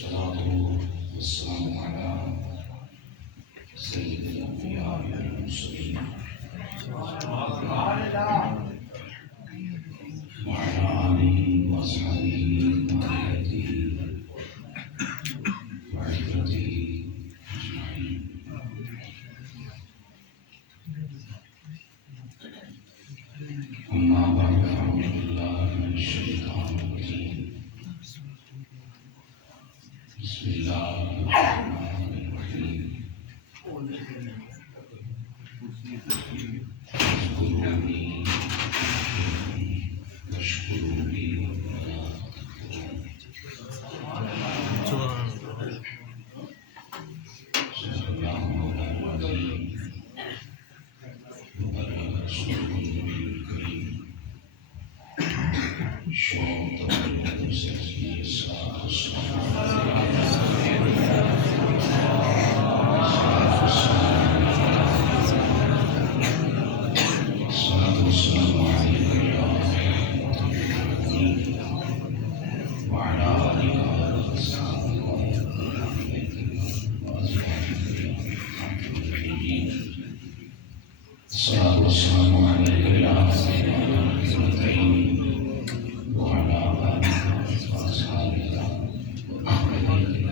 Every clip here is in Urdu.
الصلاة والسلام على سيد الأنبياء والمرسلين وعلى آله وأصحابه وآياته وعترته أجمعين. أما بعد فأعوذ بالله من الشيطان الرجيم. بسم الله الرحمن الرحيم. اذكروني واشكروا لي ولا تكفرون. صدق الله مولانا العظيم وبلغ رسوله النبي الكريم. شوق توجه سيدي الصلاة والسلام الصلاة والسلام عليك يا رحمتين وعلى آلك وأصحابك وأهلك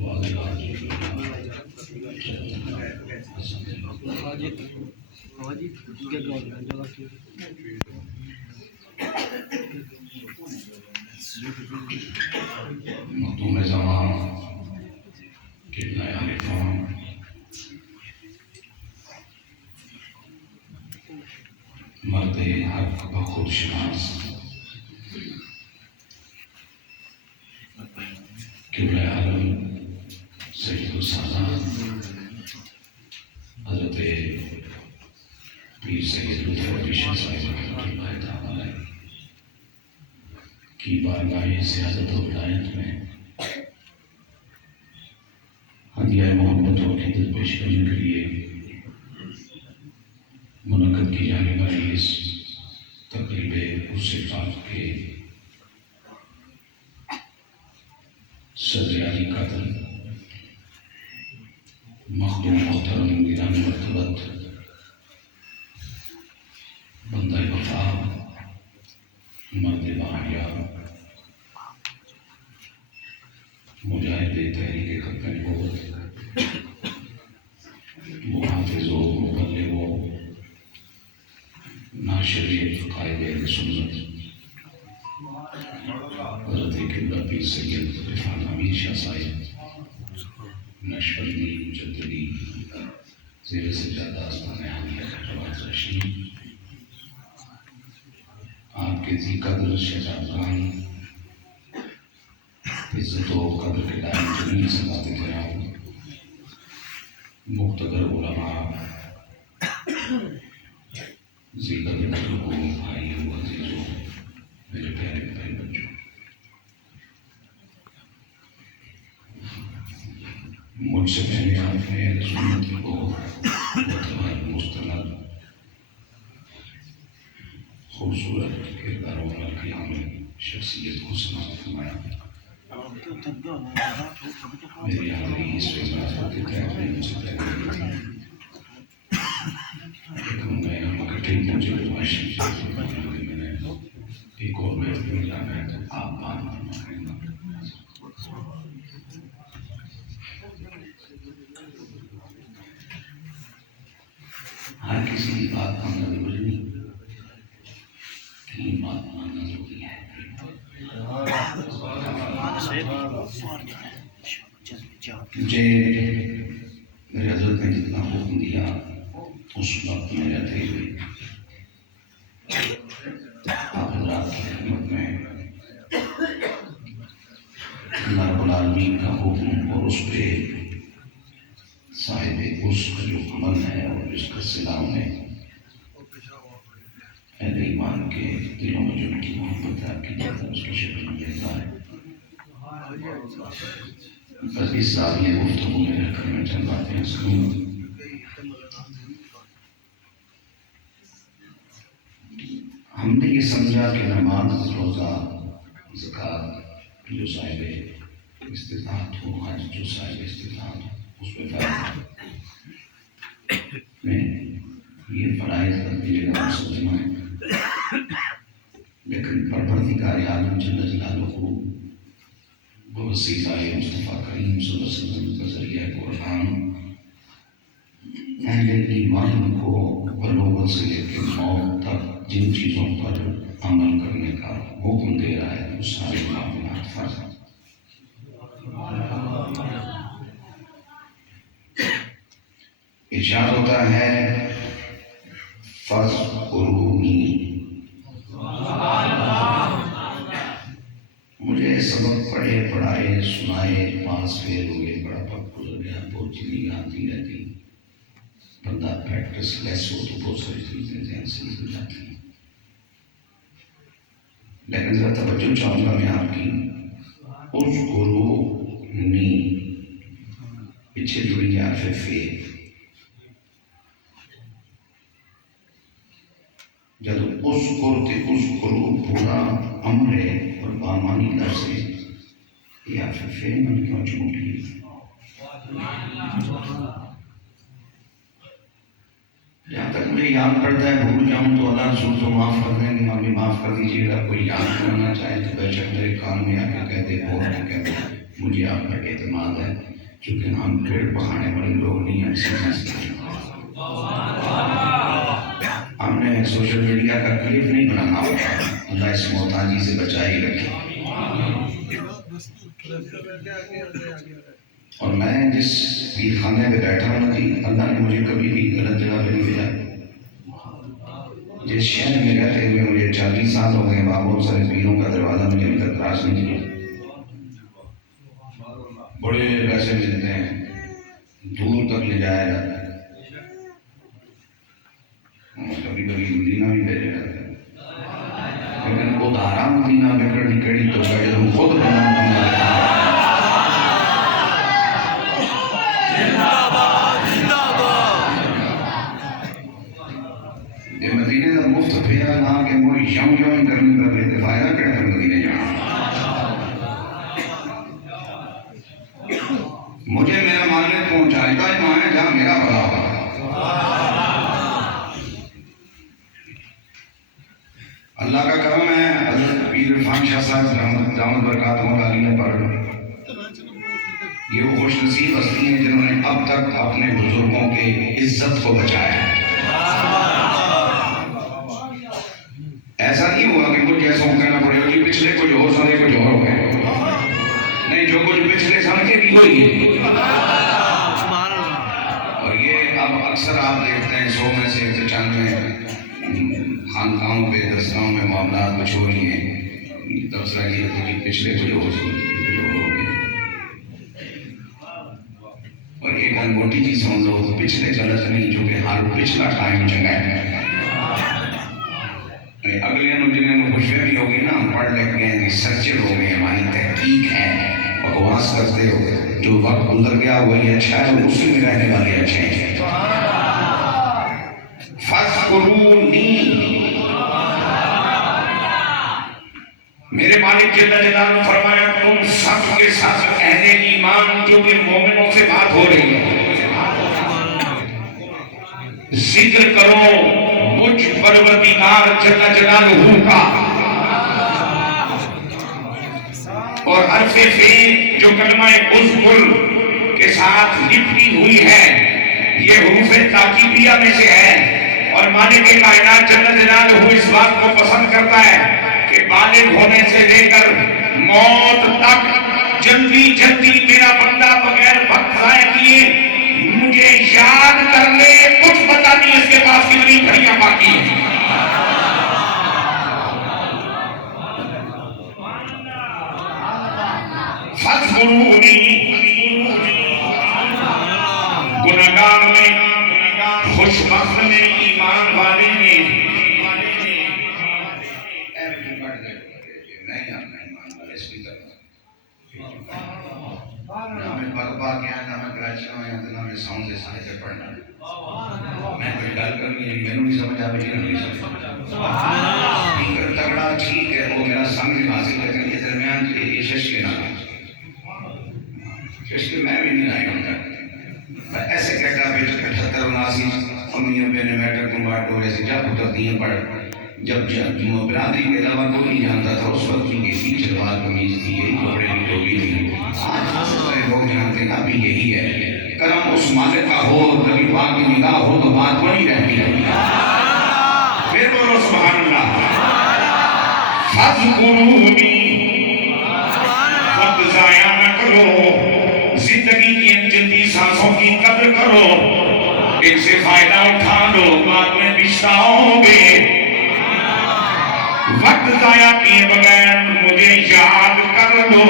وأزواجك. مخدوم زمان قبلہ عارفان مرد حق و خودشناس قبلہ عالم سید السادات حضرت پیر سید لطفی شاہ صاحب رحمۃ اللہ تعالی کی بارگاہ سیادت و ولایت میں ہدیہ محبت و عقیدت پیش کرنے کے لیے منعقد کی جانے والی اس تقریب عرس پاک کے صدر علی قدر مخدوم محترم گرامی مرتبت بندہ وفا مرد باحیا مجاہد تحریک ختم نبوت محافظ و مبلغ و ناشر قائد اہل سنت حضرت قبلہ پیر سید عرفان امیر شاہ صاحب نشوندی مجددی زیر سجادہ آستان حامیہ رواز رشید آپ کے ذی قدر شہزادگان عزت و قدر کے دائم جمیل سادات کرام مقتدر علماء ذی قدر بزرگوں بھائیوں عزیزوں میرے پیارے پیارے بچوں، مجھ سے پہلے آپ نے سنت کو بطور مستند خوبصورت کردار و عمل کی حامل شخصیت کو سماعت فرمایا. میری حاضری اس وجہ کے تحت میں مجھ سے پہلے تھی لیکن میں اکٹھے مجھے معاشی میں نے ایک اور محفل میں جانا ہے تو آپ مان فرمائیں گا. ہر کسی کی بات ماننا ضروری نہیں، تین بات ماننا ضروری ہے. مجھے میرے حضرت نے جتنا حکم دیا اس وقت میں رہتے ہوئے آپ حضرات کی خدمت میں اللہ رب العالمین کا حکم اور اس پہ صاحب اس کا جو عمل ہے اور اس کا صلہ میں اہل ایمان کے دلوں میں جو ان کی محبت ہے کی جاتا ہے اس کی شکل میں دیتا ہے. بس اس زاویہ گفتگو میں رہ کر میں چند باتیں سنوں. ہم نے یہ سمجھا کہ نماز، روزہ، زکوٰۃ جو صاحب استطاعت ہو، آج جو صاحب استطاعت ہو اس پہ فرض میں یہ فرائض اپنی جگہ پر سمجھنا ہے، لیکن پروردگار عالم جل جلالہ وہ وسیلہ مصطفیٰ کریم صلی اللہ علیہ وسلم کا ذریعہ قرآن اہل ایمان کو بلوغت سے لے کے موت تک جن چیزوں پر عمل کرنے کا حکم دے رہا ہے وہ سارے معاملات فرض ہیں۔ ارشاد ہوتا ہے فَاذْكُرُونِی، مجھے سبق پڑھے پڑھائے سنائے پاس فیل ہوئے بڑا پک گزر گیا، بہت چیزیں آتی رہتی، بندہ پریکٹس لیس ہو تو بہت ساری چیزیں ذہن سے نکل جاتی ہیں، لیکن ذرا توجہ چاہوں گا میں آپ کی۔ اذکرونی پیچھے جڑی ہے حرف فے، جب اذکر تے اذکرو پورا امر ہے اور بامانی لفظ ہے، یہ حرف فے من کیوں چھوٹی ہے؟ جہاں تک مجھے یاد پڑتا ہے بھول جاؤں تو اللہ رسول تو معاف کر دیں گے، ہمیں معاف کر دیجیے گا۔ کوئی یاد کرنا چاہے تو بے شک میرے کان میں آ کے کہہ دے، بول کے کہہ دے، مجھے آپ پر اعتماد ہے، کیونکہ ہم پیڑ پکانے والے لوگ نہیں ہیں، ہم نے سوشل میڈیا کا کلپ نہیں بنانا ہوتا۔ اللہ اس محتاجی سے بچا ہی رکھے۔ اور میں جس پیر خانے پہ بیٹھا ہوں جی، اللہ نے مجھے کبھی بھی غلط جگہ پہ نہیں بھیجا۔ جس شہر میں رہتے ہوئے مجھے 40 سال ہو گئے، بابوں سارے پیروں کا دروازہ مجھے ابھی تک کراس نہیں کیا۔ بڑے پیسے ملتے ہیں، دور تک لے جایا جاتا ہے، کبھی کبھی مدینہ بھی بھیجا جاتا ہے، لیکن خود آرام مدینہ میں کڑی کڑی تو جب ہم خود بنا مدینہ مدینے کا مفت پھیرا نہ کہ موڑی شم کرنے کا لیتے فائدہ کرنے کا مدینے جانا۔ مجھے میرا مالک پہنچائے گا وہاں ہے جہاں میرا بھلا ہوگا۔ اللہ کا کرم ہے، حضرت پیر عرفان شاہ صاحب رحمت دامت برکاتہ عالیہ پر یہ وہ خوش نصیب ہستی ہیں جنہوں نے اب تک اپنے بزرگوں کے عزت کو بچایا ہے۔ ایسا نہیں ہوا کہ کچھ ایسا کہنا پڑے گا کہ پچھلے کچھ اور سارے کچھ اور ہو گئے، نہیں، جو کچھ پچھلے سال کے بھی ہوئی ہے۔ اور یہ اب اکثر آپ دیکھتے ہیں 100 میں سے 95 خانقاہوں پہ درسگاہوں میں معاملات کچھ ہو رہی ہیں، تبصرہ یہ ہے کہ پچھلے کچھ اور ہو گئے۔ اور ایک انگوٹی چیز سمجھ لو، پچھلے غلط نہیں، جو کہ ہر پچھلا ٹائم چنگا ہے۔ اگلے جنہیں خوشیاں بھی ہوگی نا، پڑھ لکھ گئے، ریسرچر ہو گئے، ہماری تحقیق ہے، بکواس کرتے ہو، جو وقت گزر گیا وہی اچھا ہے، اسی میں رہنے والے اچھے ہیں۔ فَاذْكُرُونِی، میرے مالک جل جلالہ فرمایا تم سب کے ساتھ اہل ایمان جو کہ مومنوں سے بات ہو رہی ہے، ذکر کرو مجھ پروردگار جل جلالہ کا، اور حرف فے جو کلمہ اذکر کے ساتھ لپٹی ہوئی ہے یہ حروف تاکیدیہ میں سے ہے، اور مالک کائنات جل جلالہ اس بات کو پسند کرتا ہے کہ بالغ ہونے سے لے کر موت تک جلدی جلدی میرا بندہ بغیر وقت ضائع کیے مجھے یاد کر لے، کچھ پتہ نہیں اس کے پاس کتنی گھڑیاں باقی ہیں۔ فَاذْكُرُونِی، گناہگار میں، خوش بخت میں، ایمان والے میں، تگڑا ٹھیک ہے وہ میرا سامنے حاصل ہے، یہ درمیان کے یشش کے نام اس لیے میں بھی نہیں آیا ہوں ایسے کہتا ہے 78 79 امی ابے نے میٹر کو بات ہو ایسے جب اترتی ہیں پڑھ جب برادری کے علاوہ کوئی نہیں جانتا تھا اس وقت کی یہی شلوار قمیض تھی یہی کپڑے کی ٹوپی تھی آج خاص سارے لوگ جانتے ہیں ابھی یہی ہے کرم اس مالک کا ہو نبی پاک کی نگاہ ہو تو بات بڑی رہتی ہے پھر بولو سبحان اللہ فذکرونی وقت ضائع نہ کرو زندگی کی ان جلدی سانسوں کی قدر کرو ان سے فائدہ اٹھا لو بعد میں پچھتاؤ گے وقت ضائع کیے بغیر مجھے یاد کر لو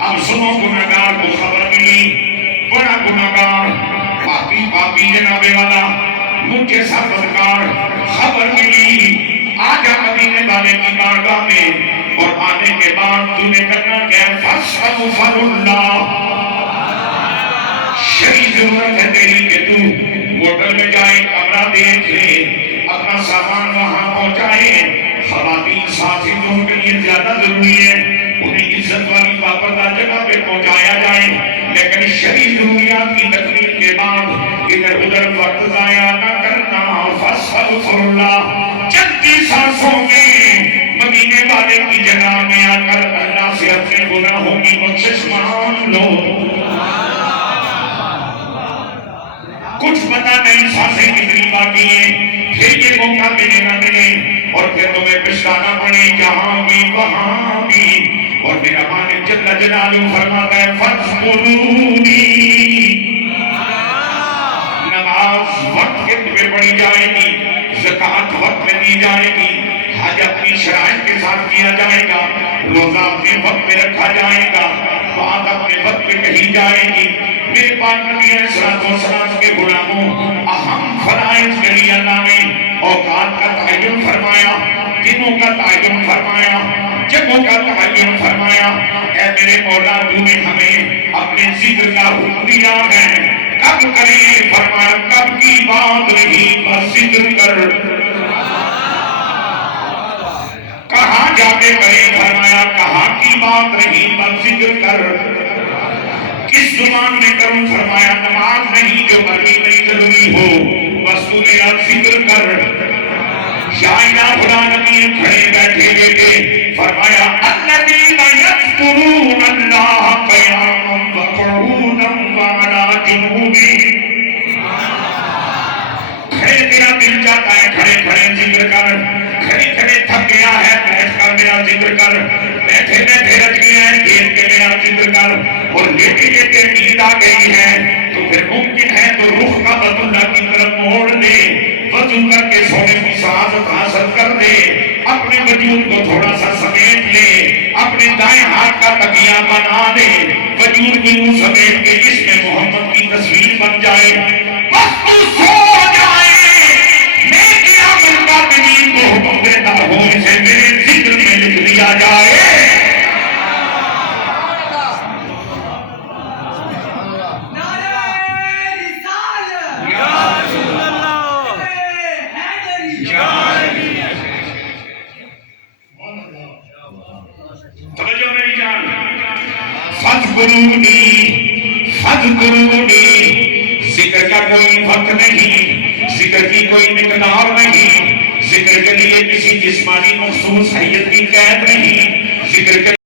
اب سنو گناہگار کو خبر ملی بڑا گناہگار پاپی جناب والا مجھ کے ساتھ بدکار خبر ملی آجا مدینے والے کی بارگاہ میں اور آنے کے بعد تو نے کرنا کیا فاستغفر اللہ شریف ضرورت ہے تیری کہ تو ہوٹل میں جائے کمرہ دیکھ لے اپنا سامان وہاں پہنچائے خواتین ساتھی تو ان کے لیے زیادہ ضروری ہے انہیں عزت والی باپردہ جگہ پہ پہنچایا جائے لیکن شریف ضروریات کی تکمیل کے بعد ادھر ادھر وقت ضائع نہ کرنا فاستغفر اللہ چلتی سانسوں میں مدینے والے کی جگہ میں آ کر اللہ سے اپنے گناہوں کی بخشش مانگ لو کچھ پتا نہیں سانسیں کتنی باقی ہیں پھر یہ موقع ملے نہ ملے اور پھر تمہیں پچھتانا پڑے جہاں بھی وہاں بھی اور میرا مالک جل جلالہ فرماتا ہے فاذکرونی نماز وقت پہ پڑھی جائے گی زکوٰۃ وقت میں دی جائے گی حج اپنی شرائط کے ساتھ کیا جائے گا روزہ اپنے وقت میں رکھا جائے گا بات اپنے وقت میں کہی جائے گی میرے پاک نبی علیہ السلام کے غلاموں اہم فرائض کے لیے اللہ نے اوقات کا تعین فرمایا دنوں کا تعین فرمایا جگہوں کا تعین فرمایا اے میرے مولا تو نے ہمیں اپنے ذکر کا حکم دیا ہے کب کریں فرمایا کب کی بات رہی بس ذکر کر کہاں جا کے کریں فرمایا کہاں کی بات رہی بس ذکر کر کس زبان میں کروں فرمایا نماز نہیں جو مرضی نہیں ضروری ہو بس تو میرا ذکر کر شاہدہ خدا نبی کھڑے بیٹھے بیٹھے فرمایا الذین یذکرون اللہ قیاما وقعودا وعلی جنوبہم کھڑے تیرا دل چاہتا ہے کھڑے کھڑے ذکر کر کھڑے کھڑے تھک گیا ہے بیٹھ کر میرا ذکر کر بیٹھے بیٹھے رکھ گیا ہے گھیر کے میرا ذکر کر اور لیٹے لیٹے نیند آ گئی ہے تو پھر ممکن ہے تو رخ کا بیت اللہ کی طرف موڑ دے وضو کر کے سونے کی سعادت حاصل کر دے اپنے وجود کو تھوڑا سا سمیٹ لے اپنے دائیں ہاتھ کا تکیہ بنا دے وجود کو یوں سمیٹ کے جس میں محمد کی تصویر بن جائے بس تو سو جائے نیکی عمل کا دلیل کو حکم دیتا ہوں اسے میرے ذکر میں لکھ دیا جائے فذکرونی ذکر کا کوئی وقت نہیں ذکر کی کوئی مقدار نہیں ذکر کے لیے کسی جسمانی مخصوص حیت کی قید نہیں ذکر کے